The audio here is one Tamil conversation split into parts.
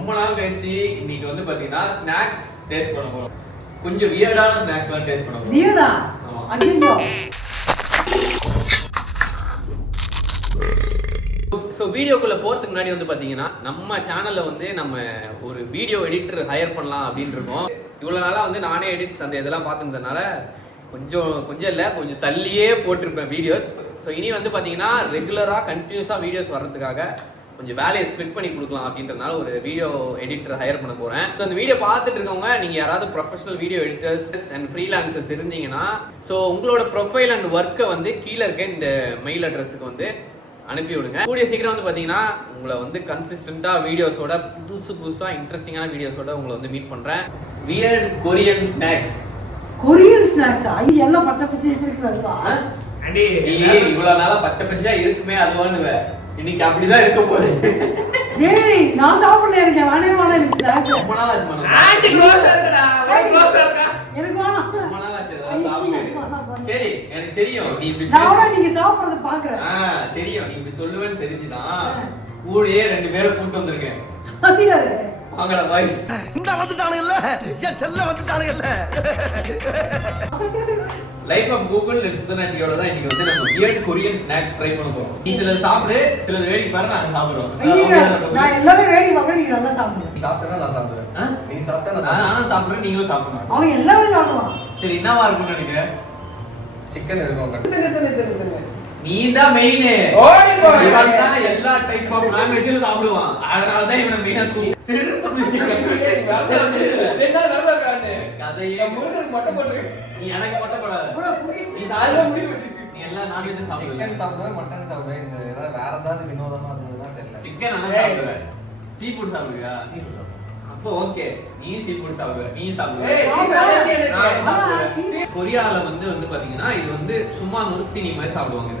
ரொம்ப நாள் கழிச்சு இன்னைக்கு வந்து பாத்தீங்கன்னா ஸ்நாக்ஸ் டேஸ்ட் பண்ண போறோம். கொஞ்சம் வியர்டான ஸ்நாக்ஸ்லாம் டேஸ்ட் பண்ண போறோம். வியர்டா? ஐயோ. ஸோ வீடியோக்குள்ள போறதுக்கு முன்னாடி வந்து பாத்தீங்கன்னா நம்ம சேனல்ல வந்து நம்ம ஒரு வீடியோ எடிட்டர் ஹையர் பண்ணலாம் அப்படின்னு இருக்கோம். இவ்வளவு நாளா வந்து நானே எடிட்ஸ் அந்த இதெல்லாம் பார்த்துருந்ததுனால கொஞ்சம் இல்ல கொஞ்சம் தள்ளியே போட்டிருப்பேன் வீடியோஸ். ஸோ இனி வந்து பாத்தீங்கன்னா ரெகுலரா கண்டினியூஸா வீடியோஸ் வர்றதுக்காக கொஞ்சம் வேலையை ஸ்பிளிட் பண்ணி கொடுக்கலாம் அப்படின்றதுனால ஒரு வீடியோ எடிட்டர் ஹையர் பண்ண போறேன். ஸோ அந்த வீடியோ பார்த்துட்டு இருக்கவங்க நீங்க யாராவது professional video editors and freelancers இருந்தீங்கன்னா ஸோ உங்களோட ப்ரொஃபைல் அண்ட் ஒர்க்கை வந்து கீழே இருக்க இந்த மெயில் அட்ரஸுக்கு வந்து அனுப்பி விடுங்க. கூடிய சீக்கிரம் வந்து பாத்தீங்கன்னா உங்களை வந்து கன்சிஸ்டன்டா வீடியோஸோட புதுசா இன்ட்ரெஸ்டிங்கான வீடியோஸோட உங்களை வந்து மீட் பண்றேன். Weird Korean snacks. Korean snacks ஐயோ எல்லாம் பச்சை பச்சை இருக்குதுப்பா. அடி இவ்வளவு நாளா பச்சை பச்சையா இருக்குமே அதுவானுவ. இன்னைக்கு அப்படிதான் இருக்க போறேன். டேய் நான் சாப்பிடல இருக்கேன். வானே எனக்கு ஸ்நாக்ஸ் ரொம்ப நாள் ஆச்சு மன. ஆண்டி க்ளோஸா இருக்குடா. க்ளோஸா இருக்கா? எனக்கு வேணாம். ரொம்ப நாள் ஆச்சு சாப்பிடு. சரி எனக்கு தெரியும் நீ இப்படி நான் நீங்க சாப்பிடுறத பாக்குறேன். தெரியும் நீ இப்படி சொல்லுவேன்னு தெரிஞ்சுதான் கூடயே 2 பேரை கூட்டி வந்திருக்கேன். அதிகார வாங்கடா பாய்ஸ். இந்த வந்துட்டானே இல்ல ஏன் செல்ல வந்துட்டானே இல்ல. லைஃப் ஆஃப் கூகுள் சுதனாட்டியோட தான் இன்னைக்கு வந்து நம்ம வியர்ட் கொரியன் ஸ்நாக்ஸ் ட்ரை பண்ண போறோம். நீ சிலர் சாப்பிடு சிலர் வேடிக்கை பாரு நாங்க சாப்பிடுறோம். நான் எல்லாமே வேடிக்கை பார்க்க நீங்க நல்லா சாப்பிடுங்க. நீ சாப்பிட்டா நான் சாப்பிடுவேன். நீ சாப்பிட்டா நானும் சாப்பிடுறேன் நீங்களும் சாப்பிடணும். அவன் எல்லாமே சாப்பிடுவான். சரி என்னவா இருக்கும்னு நினைக்கிறேன்? சிக்கன் இருக்கும். நீ தான் மெயின். ஓடி போ. இவன்தான் எல்லா டைப் ஆஃப் நான்வெஜ்ல சாப்பிடுவான். அதனால தான் இவனை மெயினா ரெண்டா நல்லா இருக்கானே. கதையே முருகன் மொட்டை போடு. நீ எனக்கு மொட்டை போடாத. நீ சாயல முடி வெட்டி. நீ எல்லா நான்வெஜ் சாப்பிடுவ. சிக்கன் சாப்பிடுவேன் மட்டன் சாப்பிடுவேன் இந்த ஏதாவது வேற ஏதாவது வினோதமா இருந்ததுன்னா தெரியல. சிக்கன் ஆனா சாப்பிடுவேன். சீ ஃபுட் சாப்பிடுவியா? சீ ஃபுட் அப்போ ஓகே நீ சீ ஃபுட் சாப்பிடுவ. நீ சாப்பிடுவ. கொரியால வந்து பாத்தீங்கன்னா இது வந்து சும்மா நுறுத்தினி மாதிரி சாப்பிடுவாங்க.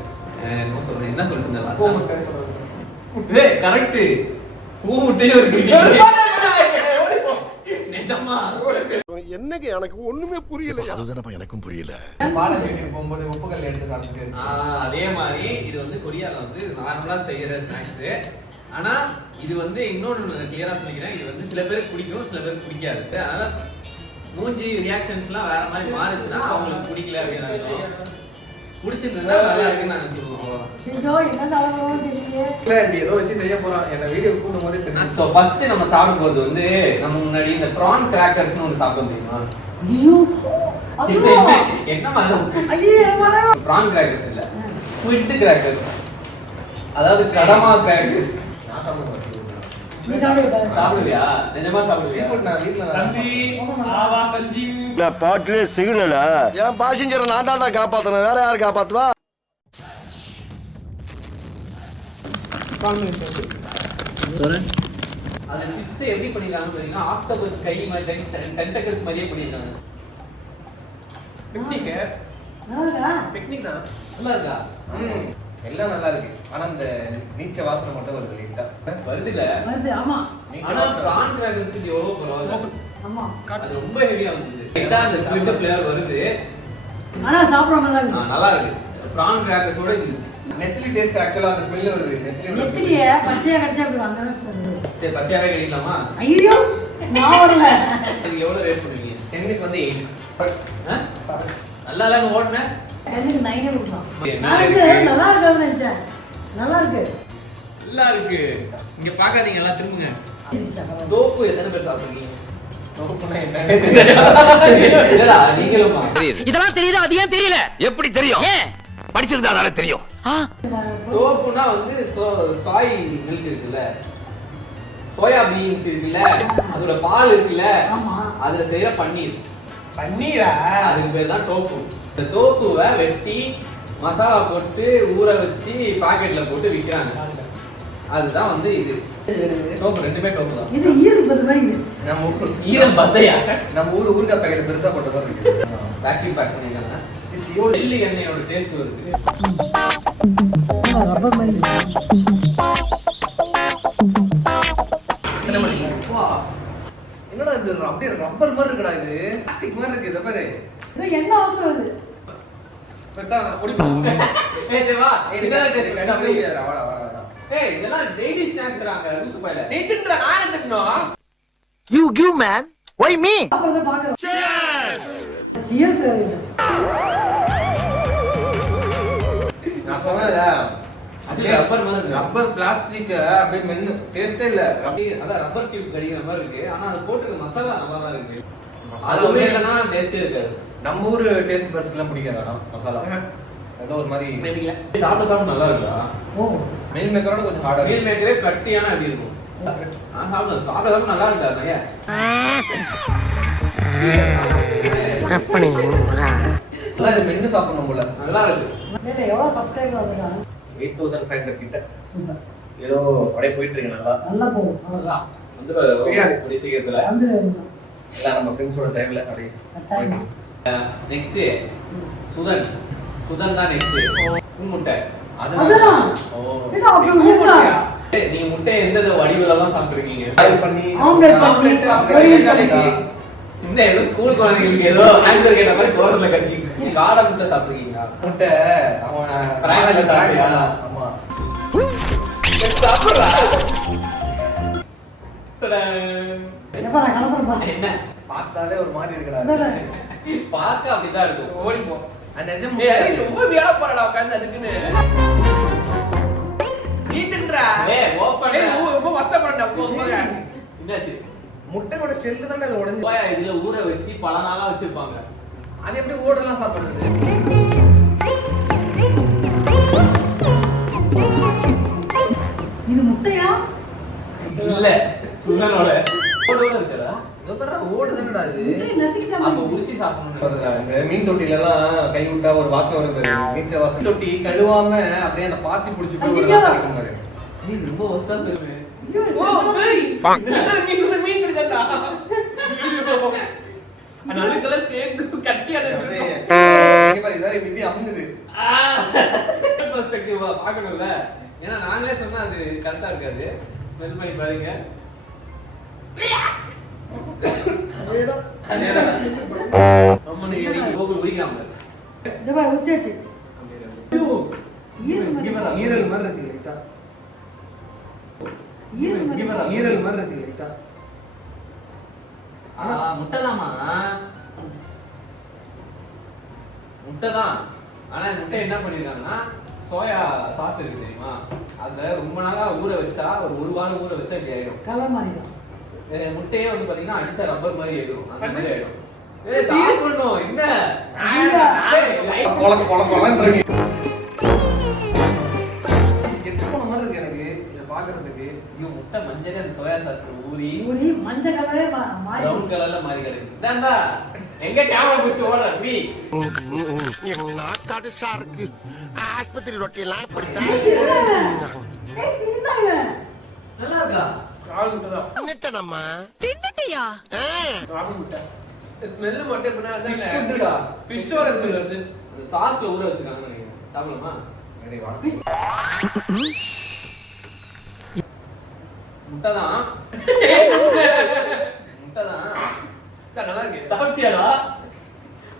என்ன சொல்றேன் என்ன சொல்லிட்டு ஏய் கரெக்ட் பூமுட்டையே இருக்கு. நிஜமா என்னங்க எனக்கு ஒண்ணுமே புரியல. அதுதானப்பா எனக்கும் புரியல. பாலசீட்டுக்கு போகும்போது உப்புக்கல் எடுத்து சாப்பிட்டு அதே மாதிரி இது வந்து கொரியால வந்து நார்மலா செய்யற ஸ்நாக்ஸ். ஆனா இது வந்து இன்னொன்னு கிளியரா சொல்லிக்கிறேன். இது வந்து சில பேருக்கு பிடிக்கும் சில பேருக்கு பிடிக்காது. அதனால மூஞ்சி ரியாக்ஷன்ஸ்லாம் வேற மாதிரி மாறுச்சுன்னா அவங்களுக்கு பிடிக்கல அப்படின்னு அர்த்தம். பிடிச்சிருந்தா நல்லா இருக்குன்னு நாங்க சொல்லுவோம். ஐயோ என்ன சாப்பிடுறோம் தெரியல. இல்ல இப்படி ஏதோ வச்சு செய்ய போறோம். என்ன வீடியோ கூட்டும் போதே தெரியும். சோ ஃபர்ஸ்ட் நம்ம சாப்பிடும் போது வந்து நம்ம முன்னாடி இந்த ப்ரான் கிராக்கர்ஸ்னு ஒன்னு சாப்பிட்டோம் தெரியுமா? ஐயோ என்ன மதம்? ஐயோ ப்ரான் கிராக்கர்ஸ் இல்ல ஸ்குவிட் கிராக்கர்ஸ். அதாவது கடமா கிராக்கர்ஸ். நான் சாப்பிடுவேன். நீ சாப்பிடுங்க. சாப்பிடுவியா? நிஜமா சாப்பிடுவியா? நான் வீட்ல தம்பி ஆவா சஞ்சீவ். நான் பாட்டுலே சிக்னலா என் பாசஞ்சரை நான் தான்டா காப்பாத்தணும், வேற யாரு காப்பாத்துவா? அந்த சிப்ஸ் எப்படி பண்ணிருக்காங்க பாத்தீங்கன்னா ஆக்டோபஸ் கை மாதிரி டென்டக்கிள்ஸ் மாதிரியே பண்ணிருக்காங்க. பிக்னிக் நல்லா பிக்னிக் தான். நல்லா இருக்கா? எல்லாம் நல்லா இருக்கு. ஆனா இந்த நீச்ச வாசனை மட்டும் வருது லைட்டா. வருது இல்ல? வருது. ஆமா ஆனா ப்ரான் கிராக்கர்ஸ்க்கு இது எவ்வளவு பரவாயில்ல. ஆமா அது ரொம்ப ஹெவியா இருந்துச்சு. லைட்டா அந்த ஸ்குவிட் ஃப்ளேவர் வருது. ஆனா சாப்பிடுற மாதிரி தான் இருக்கு. நல்லா இருக்கு. ப்ரான் கிராக்கர்ஸோட இது நெத்திலி டேஸ்ட் ஆக்சுவலா அந்த ஸ்மெல் வருது. நெத்திலியே பச்சையா கடிச்சா அப்படி வந்தானே சொல்லுது. சரி பச்சையாவே கிடைக்கலாமா? ஐயோ நான் வரல. இதுக்கு எவ்வளவு ரேட் பண்ணுவீங்க? எனக்கு வந்து 8. நல்லா இல்லன்னு ஓடுனேன். எனக்கு 9 கொடுக்கலாம். என்ன நல்லா இருக்காதுன்னு நினைச்சேன். நல்லா இருக்கு. நல்லா இருக்கு. இங்க பாக்காதீங்க எல்லாம் திரும்புங்க. டோப்பு எத்தனை பேர் சாப்பிடுறீங்க? நோக்குனா என்னன்னே தெரியல. இல்லடா நீங்களுமா? இதெல்லாம் தெரியுதா? அது ஏன் தெரியல? எப்படி தெரியும்? படிச்சிருந்தாதானே தெரியும். டோப்புனா வந்து சாய் மில்க் இருக்குல்ல, சோயா பீன்ஸ் இருக்குல்ல, அதோட பால் இருக்குல்ல, ஆமா அதுல செய்யற பன்னீர். பன்னீரா? அதுக்கு பேர் தான் டோப்பு. இந்த டோப்புவை வெட்டி மசாலா போட்டு ஊற வச்சு பாக்கெட்ல போட்டு விற்கிறாங்க. அதுதான் வந்து இது டோப்பு. 2 டோப்பு தான். இது ஈரம் பத்து மாதிரி நம்ம ஊர் ஈரம் பத்தையா? நம்ம ஊருக்கா பாக்கெட் பெருசா போட்ட மாதிரி இருக்கு. வேக்யூம் பேக் பண்ணிருக்காங்க. எள்ளு எண்ணெயோட டேஸ்ட் வருது. ரப்பர் மாதிரி என்ன பண்ணீங்க? வா என்னடா இது அப்படியே ரப்பர் மாதிரி இருக்குடா. இது பிளாஸ்டிக் மாதிரி இருக்கு. இத பாரு. இது என்ன அவசரம் அது? பெருசா நான் பொடி பண்ணுவேன். ஏய் சரி வா. சின்னதா டேஸ்ட் அப்படியே வாடா வாடா. ஏய் இதெல்லாம் டெய்லி ஸ்நாக்ஸ்ங்கறாங்க லூசு பையல. நீ தின்றா நான் என்ன தின்னோம்? You give man. Why me? அப்புறம் தான் பாக்குறோம். Cheers. நான் சொன்னேன்ல, அது ரப்பர் மாதிரி இருக்கு. ரப்பர் பிளாஸ்டிக் அப்படியே மென்னு டேஸ்டே இல்ல. அப்படியே அதான் ரப்பர் டியூப் கடிக்கிற மாதிரி இருக்கு. ஆனா அது போட்டுருக்க மசாலா நல்லா தான் இருக்கு. அதுவே இல்லனா டேஸ்டே இருக்காது. நம்ம ஊர் டேஸ்ட் பர்ஸ்லாம் பிடிக்காதா மசாலா? ஏதோ ஒரு மாதிரி சாப்பிட நல்லா இருக்கா? ஓ. மீல் மேக்கரோட கொஞ்சம் ஹார்டா மீல் மேக்கரே கட்டியான அப்படி இருக்கும். நான் சாப்பிட நல்லா இருக்கா நிறைய. நல்லா இது மென்னு சாப்பிடணும் போல. நல்லா இருக்கு. மேல எவ்வளவு சப்ஸ்கிரைபர் வந்திருக்காங்க? 8500 கிட்ட. சூப்பர். ஏதோ அப்படியே போயிட்டு இருக்கு நல்லா. நல்லா போகும். அவ்வளவுதான். வந்து ஒரு சீக்கிரத்துல வந்து எல்லாம் நம்ம ஃப்ரெண்ட்ஸோட டைம்ல அப்படியே. கட்டாயம். நெக்ஸ்ட் சுதன் தான் நெக்ஸ்ட் முட்டை. அதுதான். ஓ. என்ன அப்படி முட்டை? நீங்க முட்டை எந்த வடிவில தான் சாப்பிட்டுருக்கீங்க? பாயில் பண்ணி ஆம்லெட் பண்ணி, பொரியல் பண்ணி. இந்த ஏதோ ஸ்கூல் குழந்தைங்களுக்கு ஏதோ ஆன்சர் கேட்ட மாதிரி கோரத்துல கட்டிக்கிட்டு நீங்க காடை முட்டை சாப்பிட்டுருக்கீங்களா? முட்டை அவன் பிராக்ல சாப்பிட்டியா? ஆமா. சாப்பிடுறா. எப்ப நான் கிளம்புறேன் என்ன பார்த்தாலே ஒரு மாதிரி இருக்குடா. பாரு. பார்க்க அப்படிதான் இருக்கும். ஓடி போ. நிஜம் ஏய் ரொம்ப வியடா போறடா உட்கார்ந்து அதுக்குன்னு. நீ தின்றா. ஏய் ஓபன். ஏய் ரொம்ப கஷ்டப்பறடா போங்க. என்னாச்சு? முட்டையோட செல்லு தானே அது உடைஞ்சு. போய் இதுல ஊற வச்சு பல நாளா வச்சிருப்பாங்க. அது எப்படி ஓடலாம் சாப்பிடுறது? இது முட்டையா? இல்ல சுதனோட ஓடோட இருக்கடா. ஓடு தானடா அது. முட்டை நசிக்கிட்ட அப்ப மாதிரி. உரிச்சு சாப்பிடணும். வருதுடா. இந்த மீன் தொட்டில எல்லாம் கை விட்டா ஒரு வாசனை வருது. மீன் வாசனை. தொட்டி கழுவாம அப்படியே அந்த பாசி புடிச்சு போய் ஒரு வாசனை இருக்கும் பாரு. இது ரொம்ப வஸ்தா தெரியுமே. ஐயோ, ஓ டேய். மீன் கிடைச்சடா. அந்த அதுக்கெல்லாம் சேர்ந்து கட்டியான அப்படியே இங்க பாரு இதாரி இப்படி அமுங்குது. பெர்ஸ்பெக்டிவா பார்க்கணும்ல. ஏன்னா நாங்களே சொன்னா அது கரெக்டா இருக்காது. ஸ்மெல் பண்ணி பாருங்க. அதேதான். ரொம்ப நீங்க கோகுல் உரிக்காம. இந்த பாரு உச்சாச்சு. ஐயோ. ஈரல் மாதிரி. ஈரல் மாதிரி இருக்கு லைட்டா. ஈரல் மாதிரி. ஈரல் மாதிரி இருக்கு லைட்டா. முட்டைதாமா. முட்டைதான். ஆனா முட்டை என்ன பண்ணிருக்காங்கன்னா சோயா சாஸ் இருக்கு தெரியுமா? அதுல ரொம்ப நாளா ஊற வச்சா ஒரு வாரம் ஊற வச்சா இப்படி ஆயிடும். கலர் மாறிடும். முட்டையே வந்து பாத்தீங்கன்னா அடிச்சா ரப்பர் மாதிரி ஆயிடும். அந்த மாதிரி ஆயிடும். ஏய் சாப்பிடணும் என்ன? கொலன்னு கெட்டு போன மாதிரி இருக்கு எனக்கு இத பாக்குறதுக்கு. ஐயோ முட்டை மஞ்சள் அந்த சோயா சாஸ் ஊறி ஊறி மஞ்சள் கலரே மாறி. பிரவுன் கலர்ல மாறி கிடக்கு. இதாண்டா எங்க கேமரா புடிச்சு ஓடுற நீ? நாக்காடு சாருக்கு ஆஸ்பத்திரி ரொட்டியெல்லாம் இப்படித்தான் ஏய் தின்னாங்க. நல்லா இருக்கா? கால் முட்டை தான். தின்னுட்டேனம்மா. தின்னுட்டியா? கால் முட்டை. ஸ்மெல் மட்டும் எப்படின்னா Fish food-டா. ஃபிஷ்ஷோட ஸ்மெல் வருது. அந்த சாஸ்ல ஊற வச்சிருக்காங்கன்னு நினைக்கிறேன். சாப்பிடலாமா? சரி வா. முட்டைதான். முட்டைதான். சார் நல்லா இருக்கு. சாப்பிட்டியாடா?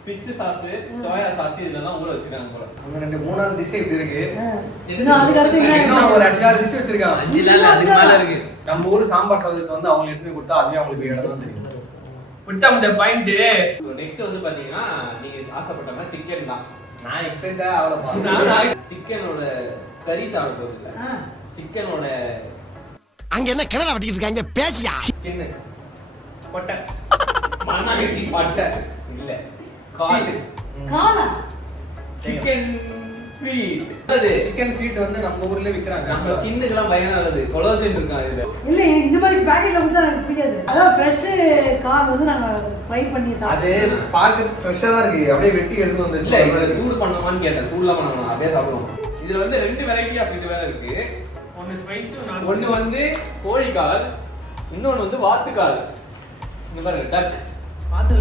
ஃபிஷ் சாஸ், சோயா சாஸ் இதெல்லாம் ஊற வச்சிருக்காங்க போல. அங்க ரெண்டு மூணாவது டிஷ் இப்படி இருக்கு. இன்னும் அதுக்கு அடுத்து என்ன? இன்னும் ஒரு 5-6 டிஷ் வச்சிருக்காங்க. அஞ்சு இல்ல அதுக்கு மேல இருக்கு. நம்ம ஊர் சாம்பார் சாதத்துக்கு வந்து அவங்க எடுத்து கொடுத்தா அதுவே அவங்களுக்கு இடம் தான் தெரியும். விட்டா முட்டை பாயிண்ட். நெக்ஸ்ட் வந்து பாத்தீங்கன்னா நீங்க ஆசைப்பட்ட மாதிரி சிக்கன் தான். நான் எக்ஸைட்டா அவளை பார்த்தேன். சிக்கனோட கறி சாப்பிட போகுது இல்ல. ஆ. சிக்கனோட அங்க என்ன கிணறு வட்டிக்கிட்டு இருக்காங்க பேசியா ஸ்கின் கொட்டை. மண்ணாங்கட்டி பட்டை இல்ல கால் காலா. Chicken feet. அது சிக்கன் ஃபீட் வந்து நம்ம ஊர்ல விக்கிறாங்க. நம்ம ஸ்கின்னுக்குலாம் பயன் நல்லது. கொலாஜன் இருக்கா இதுல. இல்ல எனக்கு இந்த மாதிரி பாக்கெட்ல மட்டும் தான் எனக்கு பிடிக்காது. அதான் ஃப்ரெஷ் கார் வந்து நாங்க ஃப்ரை பண்ணி அது சாப்பிடுவோம். பாக்க ஃப்ரெஷ்ஷா தான் இருக்கு. அப்படியே வெட்டி எடுத்து இல்ல வந்துச்சு. இதுல சூடு பண்ணணுமான்னு கேட்டேன். சூடுலாம் பண்ணணும். அதே சாப்பிடுவோம். இதுல வந்து 2 வெரைட்டி ஆஃப் இது வேற இருக்கு. ஒன்னு ஸ்பைசி ஒன்னு வந்து கோழிக்கால், இன்னொன்னு வந்து வாத்துக்கால். இங்க பாருங்க டக். வாத்துல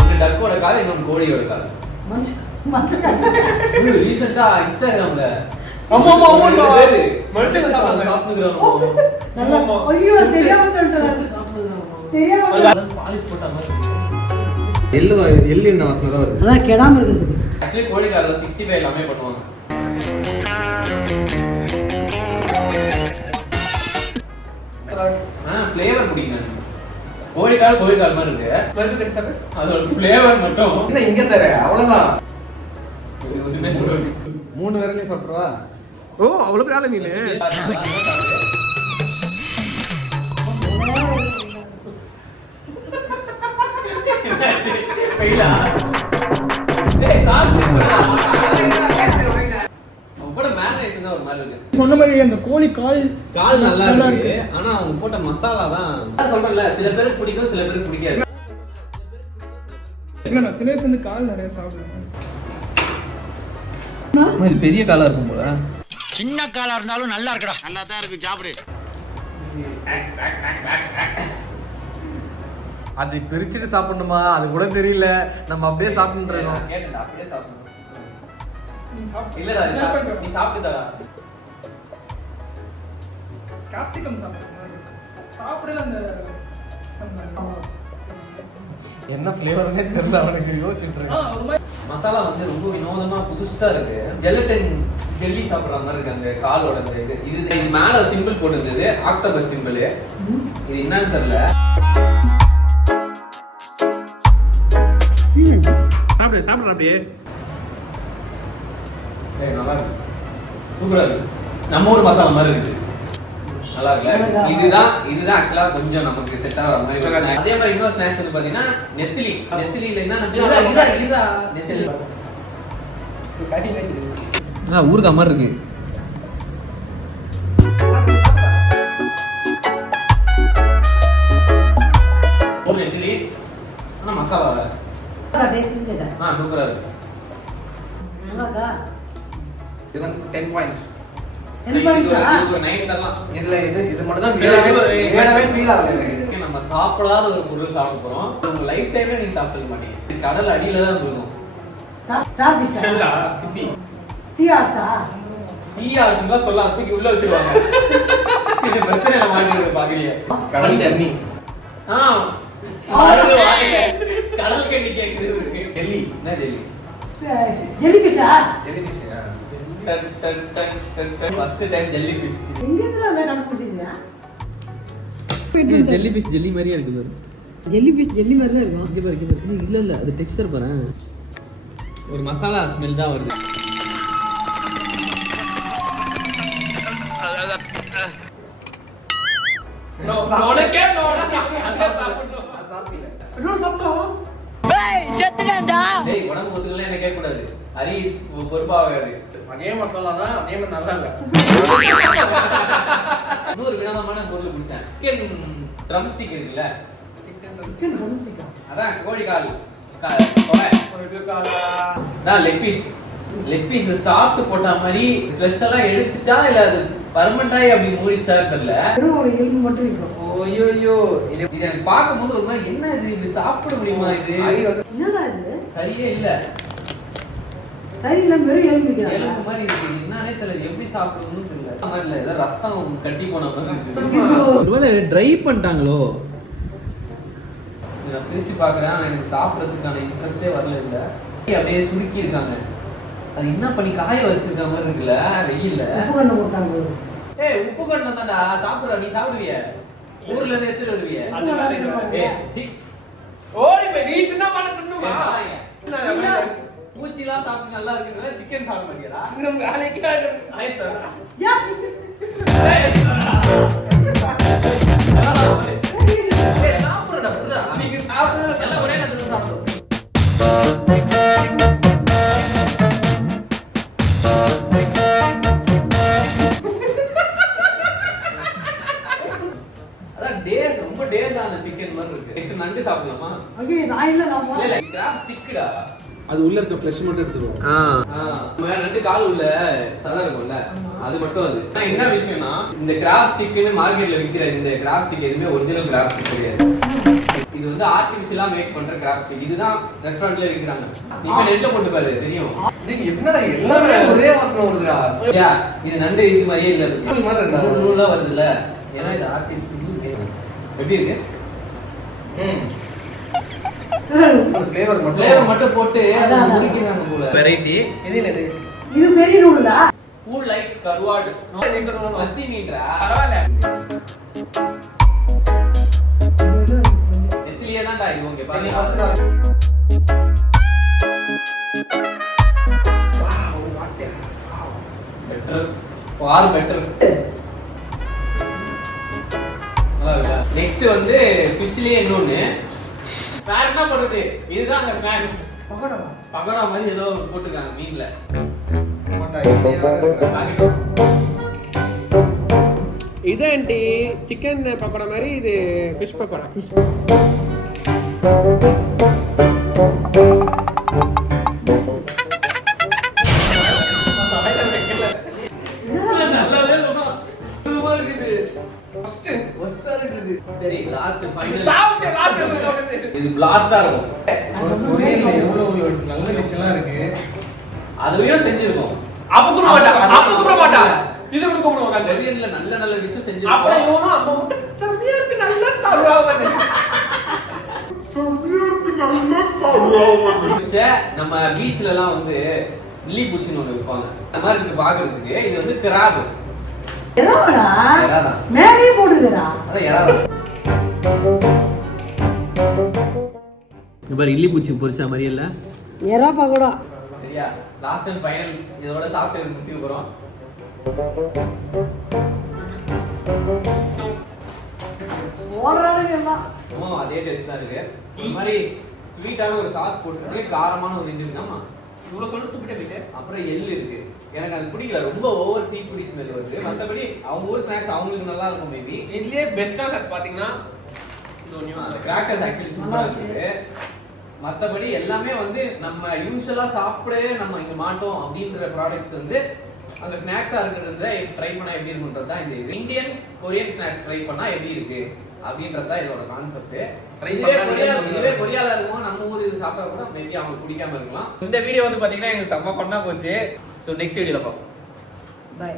ஒன்னு டக்கோட கால், இன்னொன்னு கோழியோட கால். ரீசெண்டா இன்ஸ்டாகிராம்ல ஆமா ஆமா ஆமா மனுஷங்க சாப்பிடுறாங்க. நல்லா ஐயோ தெரியாம சொல்லிட்டேன். தெரியாம பாலிஷ் போட்ட மாதிரி. எள்ளு என்ன வாசனை தான் வருது. அதான் கெடாம இருக்குது. ஆக்சுவலி கோழிக்கால்ல 65 எல்லாமே பண்ணுவாங்க. ஃப்ளேவர் பிடிக்கும். கோழிக்கால் மாதிரி இருக்கு. அதோட ஃப்ளேவர் மட்டும் என்ன இங்க தர அவ்வளவுதான். 3 விரலையும் சாப்பிடுவா. ஓ அவ்வளவு பெரிய ஆளு நீனு. ஒரு மாதிரி இருக்கு. சொன்ன மாதிரி அந்த கோழி கால் நல்லா இருக்கு. ஆனா அவங்க போட்ட மசாலா தான் சொல்றேன்ல, சில பேருக்கு பிடிக்கும், சில பேருக்கு பிடிக்காது. இல்ல சின்ன வயசுல இருந்து கால் நிறைய சாப்பிடுவேன். இது பெரிய காலா இருக்கும் போல. சின்ன காலா இருந்தாலும் நல்லா இருக்கடா. நல்லா தான் இருக்கு, சாப்பிடு. அது பிரிச்சுட்டு சாப்பிடணுமா அது கூட தெரியல. நம்ம அப்படியே சாப்பிட்டு இருக்கோம். கேட்டா அப்படியே சாப்பிடணும். நீ சாப்பிடு. இல்லடா நீ சாப்பிட்டுடா. கேப்சிகம் சாப்பிடல அந்த என்ன ஃப்ளேவர்னே தெரியல அவனுக்கு, யோசிச்சுட்டு இருக்கேன். ஒரு மாதிரி மசாலா வந்து ரொம்ப வினோதமா புதுசா இருக்கு. ஜெலட்டின் ஜெல்லி சாப்பிடுற மாதிரி இருக்கு அந்த காலோட இது மேல சிம்பிள் போட்டுருந்தது, ஆக்டோபஸ் சிம்பிள். இது என்னன்னு தெரியல. சாப்பிடுற அப்படியே. நல்லா இருக்கு, சூப்பரா இருக்கு. நம்ம ஊர் மசாலா மாதிரி இருக்கு, நல்லா இருக்கு. இதுதான் ஆக்சுவலா கொஞ்சம் நமக்கு செட் ஆகிற மாதிரி. அதே மாதிரி இன்னொரு ஸ்நாக்ஸ் வந்து பாத்தீங்கன்னா நெத்திலியில என்ன நெத்திலி ஊருக்கு மாதிரி இருக்கு. ஒரு நெத்திலி ஆனா மசாலா சூப்பரா இருக்கு. இது வந்து 10 பாயிண்ட்ஸ். இதுக்கு ஒரு 9 தரலாம். இதுல இது மட்டும் தான் வேணவே ஃபீல் ஆகுது எனக்கு. நம்ம சாப்பிடாத ஒரு பொருள் சாப்பிட போறோம். உங்க லைஃப் டைம்ல நீங்க சாப்பிட மாட்டீங்க. இது கடல் அடியில தான் இருக்கும். செல்லா சிப்பி சிஆர்ஸுங்க சொல்ல அதுக்கு உள்ள வச்சிருவாங்க. இந்த பிரச்சனையில மாட்டிட்டு பாக்குறீங்க. கடல் தண்ணி. கடல் கண்ணி கேக்குது. டெல்லி என்ன டெல்லி ஜெல்லிஃபிஷா ஜெல்லிஃபிஷ். First time jellyfish. எங்க இருந்து கண்டுபிடிச்சீங்க? ஜெல்லிஃபிஷ் ஜெல்லி மாதிரியே இருக்கு பாரு. ஜெல்லிஃபிஷ் ஜெல்லி மாதிரி தான் இருக்கும். இங்க பாரு இல்ல அது டெக்ஸ்சர் பாரு. ஒரு மசாலா ஸ்மெல் தான் வருது. உனக்கே டேய் உடம்பு ஒத்துக்கல என்ன கேட்க கூடாது. ஹரிஸ் பொறுப்பாகாது. அதே மசாலா தான், அதே மாதிரி நல்லா இல்ல. இன்னொரு வினோதமான பொருள் பிடிச்சேன். சிக்கன் ட்ரம் ஸ்டிக் இருக்குல்ல, அதான் கோழி கால் லெக் பீஸ் சாப்பிட்டு போட்ட மாதிரி ஃப்ளஷ் எல்லாம் எடுத்துட்டா இல்ல அது பர்மனன்ட் ஆகி அப்படி மூடிச்சா தெரியல. ஒரு எலும்பு மட்டும் இருக்கும். ஓய்யோ இது எனக்கு பார்க்கும்போது ஒரு மாதிரி என்ன இது இப்படி சாப்பிட முடியுமா? இது என்னடா இது? கறியே இல்ல, கறி இல்ல, வெறும் எலும்பு வைக்கிறாங்க. எலும்பு மாதிரி இருக்கு. என்னன்னே தெரியல, எப்படி சாப்பிடணும்னு தெரியல. அந்த மாதிரி இல்ல, ஏதோ ரத்தம் கட்டி போன மாதிரி இருக்கு. ஒருவேளை ட்ரை பண்ணிட்டாங்களோ? நான் பிரிச்சு பாக்குறேன், எனக்கு சாப்பிடறதுக்கான இன்ட்ரெஸ்டே வரல. இல்ல அப்படியே சுருக்கி இருக்காங்க. அது என்ன பண்ணி காய வச்சிருக்க மாதிரி இருக்குல்ல வெயில்ல. உப்பு கண்ணு போட்டாங்க. ஏய் உப்பு கண்ணு தான்டா சாப்பிடுற. நீ சாப்பிடுவிய? ஊர்ல இருந்து எடுத்துட்டு வருவிய? ஓடி போய் நீ தின்னா பண்ண தின்னுமா? பூச்சிலாம் சாப்பிட்டு நல்லா இருக்குன்னா சிக்கன் சாப்பிட மாட்டியாடா? நம்ம வேலைக்கு ஆயிட்டா சாப்பிடுறா புறா. நீங்க சாப்பிடுற எல்லாம் ஒரே நேரத்துல சாப்பிடுறோம். அதான் டேஸ் ரொம்ப டேஸ் ஆன சிக்கன் மாதிரி இருக்கு. நெக்ஸ்ட் நண்டு சாப்பிடலாமா? ஓகே நான் இல்ல நான் இல்ல கிராப் ஸ்டிக்டா. அது உள்ள இருக்க ஃப்ளஷ் மட்டும் எடுத்துருவோம். நம்ம ரெண்டு கால் உள்ள சதா இருக்கும்ல, அது மட்டும் அது. ஆனா என்ன விஷயம்னா இந்த கிராப் ஸ்டிக்னு மார்க்கெட்ல விக்கிற இந்த கிராப் ஸ்டிக் எதுவுமே ஒரிஜினல் கிராப் ஸ்டிக் கிடையாது. இது வந்து ஆர்டிபிஷியலா மேக் பண்ற கிராப் ஸ்டிக். இதுதான் ரெஸ்டாரண்ட்ல விக்கிறாங்க. நீங்க நெட்ல போட்டு பாரு தெரியும். என்னடா எல்லாமே ஒரே வாசனை வருதுடா. இது நண்டு இது மாதிரியே இல்ல, நூல் மாதிரி இருக்கா? நூலா வருதுல்ல. ஏன்னா இது ஆர்டிபிஷியல். எப்படி இருக்கு? ஃப்ளேவர் மட்டும் போட்டு அதை முறிக்கிறாங்க போல. வெரைட்டி இது என்னது? இது பெரிய நூலுடா. Who likes கருவாடு? மத்தி மீன்றா? பரவாயில்ல. நெத்திலியே தான்டா இது உங்க சரி, பாருங்க. பெட்டர். For better. நெக்ஸ்ட் வந்து ஃபிஷ்லயே இன்னொன்னு வேற என்ன பண்றது? இதுதான் அந்த ஸ்நாக்ஸ். பகோடா மாதிரி ஏதோ போட்டுருக்காங்க மீன்ல. இது ஆண்டி சிக்கன் பக்கோடா மாதிரி இது ஃபிஷ் பக்கோடா. நல்லாவே இருக்கும். சூப்பரா இருக்குது. ஃபர்ஸ்ட் இருக்குது. சரி லாஸ்ட் ஃபைனல். சாப்பிட்டு லாஸ்ட் இது பிளாஸ்டா இருக்கும். கொரியன்ல எவ்வளவு நல்ல விஷயம்லாம் இருக்கு. அதுலயும் செஞ்சிருக்கோம். அப்ப கூட மாட்டா. இது கூட கூட மாட்டாங்க. கொரியன்ல நல்ல நல்ல டிஷ் அப்ப செஞ்சிருக்கோம். இவனும் அப்ப மட்டும் செம்மையா இருக்கு நல்லா சாப்பிடுவாங்க. நம்ம பீச்ல எல்லாம் வந்து இல்லி பூச்சின்னு ஒண்ணு வைப்பாங்க. அந்த மாதிரி இருக்கு பாக்குறதுக்கு. இது வந்து கிராப். எறாடா எறாதான். மேலே போடுதுடா. அதான் எறாதான். இந்த மாதிரி இல்லி பூச்சி பொரிச்ச மாதிரி இல்ல. எறா பகோடா. சரியா? லாஸ்ட் அண்ட் ஃபைனல் இதோட சாப்பிட்டு முடிச்சுக்க போறோம். ஓடுறானுங்க எல்லாம். அதே டேஸ்ட் தான் இருக்கு. இந்த மாதிரி ஸ்வீட்டான ஒரு சாஸ் போட்டுருக்கு, காரமான ஒரு இது இருக்கு. ஆமா இவ்வளவு சொல்லிட்டு தூக்கிட்டே போயிட்டு. அப்புறம் எள்ளு இருக்கு. எனக்கு அது பிடிக்கல, ரொம்ப ஓவர் சீ ஃபுடி ஸ்மெல் வருது. மத்தபடி அவங்க ஊர் ஸ்நாக்ஸ் அவங்களுக்கு நல்லா இருக்கும் மேபி. இதுலயே பெஸ்டா பாத்தீங்கன்னா அந்த கிராக்கர்ஸ் ஆக்சுவலி சூப்பரா இருக்கு. மத்தபடி எல்லாமே வந்து நம்ம யூசுவலா சாப்பிடவே நம்ம இங்க மாட்டோம் அப்படின்ற ப்ராடக்ட்ஸ் வந்து அந்த ஸ்நாக்ஸா இருக்கிறத ட்ரை பண்ணா எப்படி இருக்குன்றது தான் இந்த இது. இந்தியன்ஸ் கொரியன் ஸ்நாக்ஸ் ட்ரை பண்ணா எப்படி இருக்கு அப்படின்றது தான் இதோட கான்செப்ட். இதுவே கொரியால இருக்கும் நம்ம ஊர் இது சாப்பிட்டா கூட மேபி அவங்க பிடிக்காம இருக்கலாம். இந்த வீடியோ வந்து பாத்தீங்கன்னா எங்களுக்கு செம்ம பண்ணா போச்சு. ஸோ நெக்ஸ்ட் வீடியோல பார்ப்போம். பை.